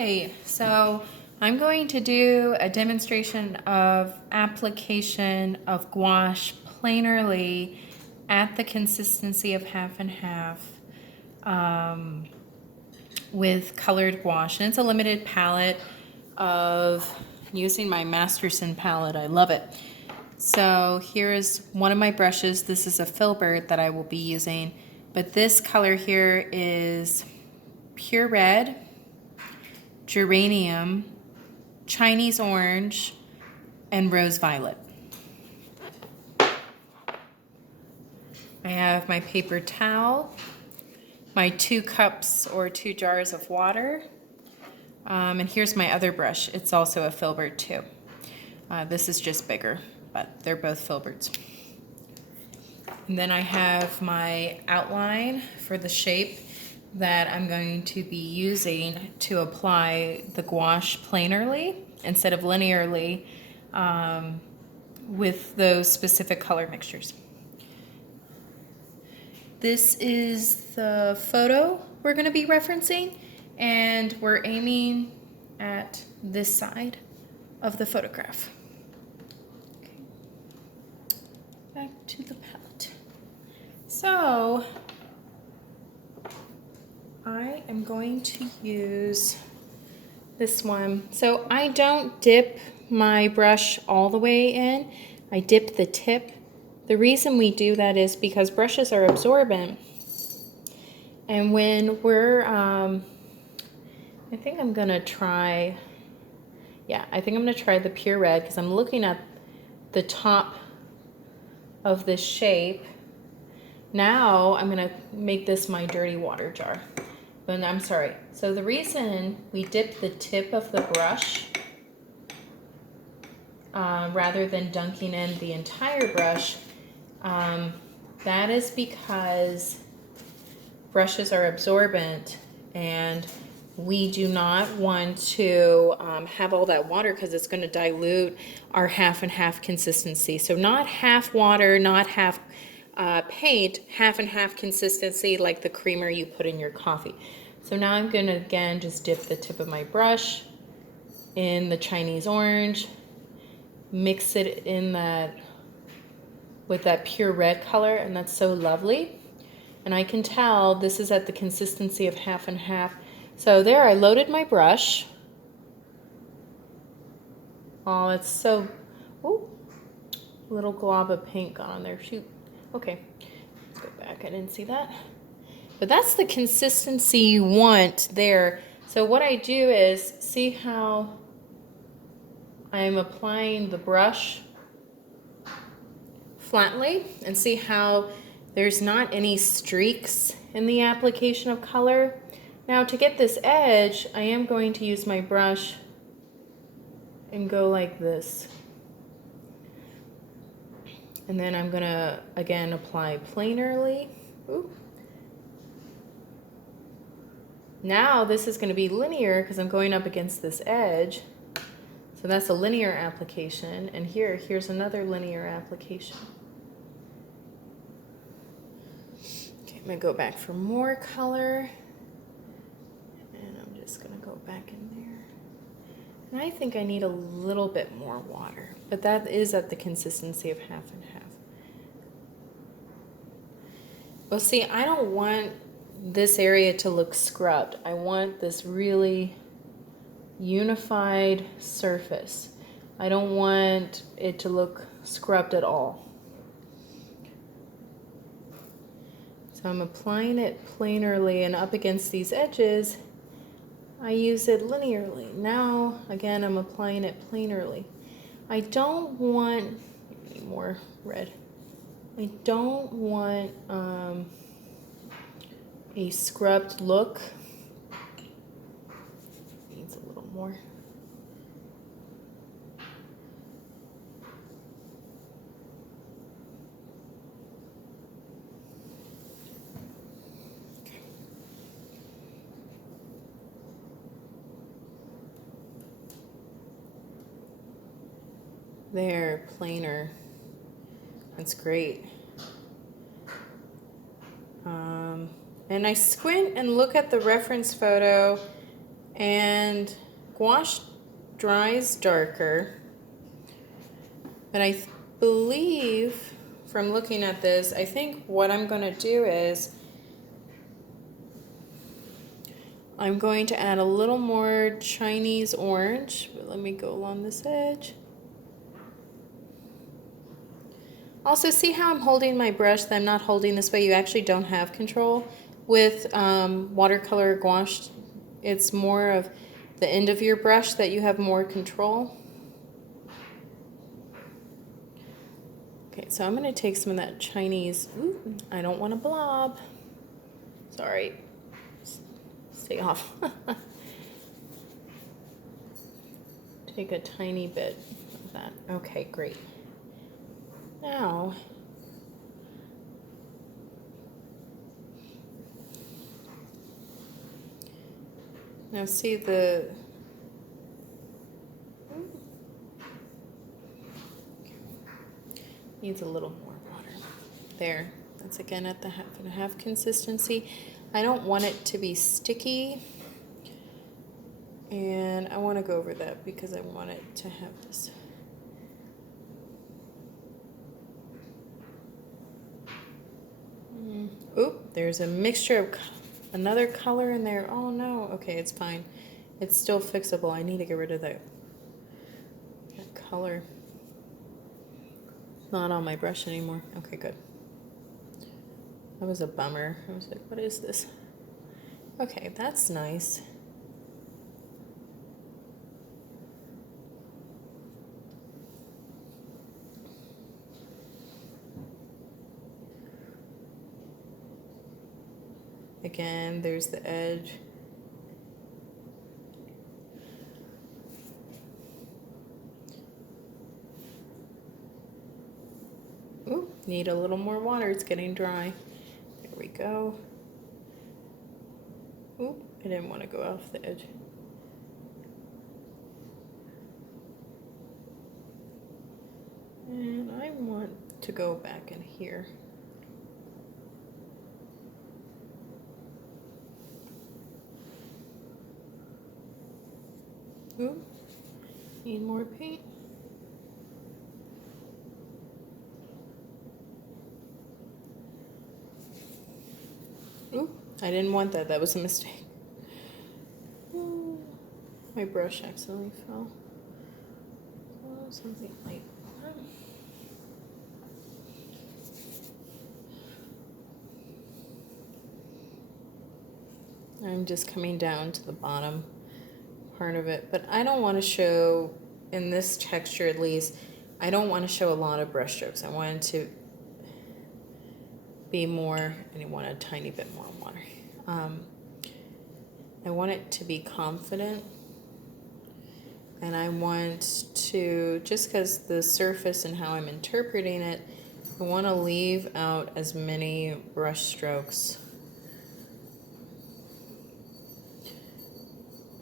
Hi, so I'm going to do a demonstration of application of gouache planerly at the consistency of half and half with colored gouache. And it's a limited palette of using my Masterson palette. I love it. So here is one of my brushes. This is a filbert that I will be using, but this color here is pure red, geranium, Chinese orange, and rose violet. I have my paper towel, my 2 cups or 2 jars of water, and here's my other brush. It's also a filbert too. This is just bigger, but they're both filberts. And then I have my outline for the shape that I'm going to be using to apply the gouache planerly instead of linearly with those specific color mixtures. This is the photo we're going to be referencing, and we're aiming at this side of the photograph. Okay. Back to the palette. So I am going to use this one. So I don't dip my brush all the way in. I dip the tip. The reason we do that is because brushes are absorbent. And when we're, I think I'm gonna try, I think I'm gonna try the pure red because I'm looking at the top of this shape. Now I'm gonna make this my dirty water jar. But I'm sorry. So the reason we dip the tip of the brush rather than dunking in the entire brush, that is because brushes are absorbent and we do not want to have all that water because it's going to dilute our half and half consistency. So not half water, not half paint, half and half consistency like the creamer you put in your coffee. So now I'm going to again just dip the tip of my brush in the Chinese orange, mix it in that with that pure red color, and that's so lovely. And I can tell this is at the consistency of half and half. So there, I loaded my brush. Oh, it's so, ooh, little glob of paint got on there. Shoot. Okay, let's go back. I didn't see that. But that's the consistency you want there. So what I do is, see how I'm applying the brush flatly, and see how there's not any streaks in the application of color. Now to get this edge, I am going to use my brush and go like this. And then I'm gonna, again, apply planerly. Ooh. Now this is gonna be linear because I'm going up against this edge. So that's a linear application, and here's another linear application. Okay, I'm gonna go back for more color, and I'm just gonna go back in there. And I think I need a little bit more water, but that is at the consistency of half and half. Well, see, I don't want this area to look scrubbed. I want this really unified surface. I don't want it to look scrubbed at all. So I'm applying it planerly, and up against these edges, I use it linearly. Now, again, I'm applying it planerly. I don't want any more red. I don't want a scrubbed look. Needs a little more. There, planer. That's great. And I squint and look at the reference photo, And gouache dries darker, but I believe from looking at this, I think what I'm going to do is I'm going to add a little more Chinese orange, but let me go along this edge. Also, see how I'm holding my brush that I'm not holding this way? You actually don't have control. With watercolor gouache, it's more of the end of your brush that you have more control. Okay, so I'm going to take some of that Chinese. Ooh, I don't want a blob. Sorry. Stay off. Take a tiny bit of that. Okay, great. Now, see the needs a little more water. There. That's again at the half and a half consistency. I don't want it to be sticky. And I want to go over that because I want it to have this. Oop, there's a mixture of another color in there. Oh no, okay, it's fine. It's still fixable. I need to get rid of that color. Not on my brush anymore. Okay, good. That was a bummer. I was like, what is this? Okay, that's nice. Again, there's the edge. Ooh, need a little more water. It's getting dry. There we go. Ooh, I didn't want to go off the edge. And I want to go back in here. Ooh, need more paint. Ooh, I didn't want that. That was a mistake. Ooh, my brush accidentally fell. Oh, something like that. I'm just coming down to the bottom part of it, but I don't want to show, in this texture at least, I don't want to show a lot of brush strokes. I want it to be more, and I want a tiny bit more water. I want it to be confident, and I want to, just because the surface and how I'm interpreting it, I want to leave out as many brush strokes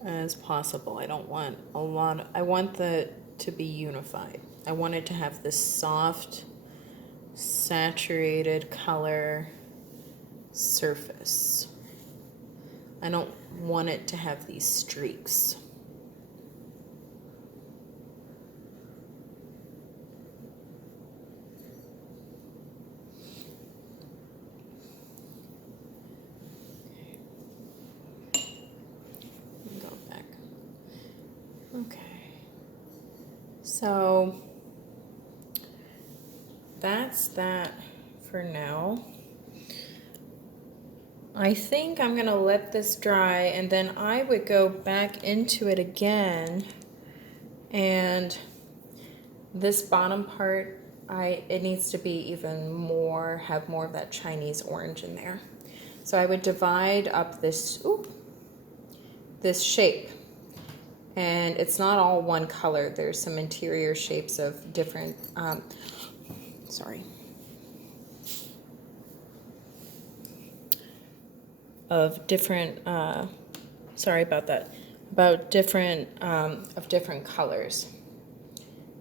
as possible. I don't want a lot. I want the to be unified. I want it to have this soft, saturated color surface. I don't want it to have these streaks. Okay, so that's that for now. I think I'm gonna let this dry, and then I would go back into it again, and this bottom part, it needs to be even more, have more of that Chinese orange in there. So I would divide up this, this shape. And it's not all one color. There's some interior shapes of different, sorry about that, of different colors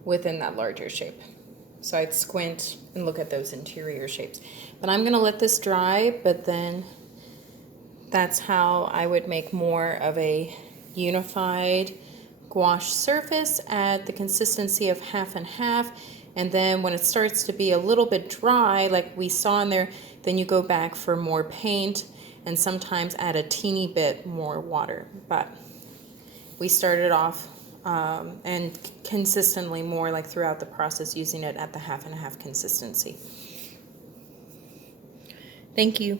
within that larger shape. So I'd squint and look at those interior shapes. But I'm gonna let this dry, but then that's how I would make more of a unified gouache surface at the consistency of half and half. And then when it starts to be a little bit dry, like we saw in there, then you go back for more paint and sometimes add a teeny bit more water. But we started off and consistently more like throughout the process using it at the half and half consistency. Thank you.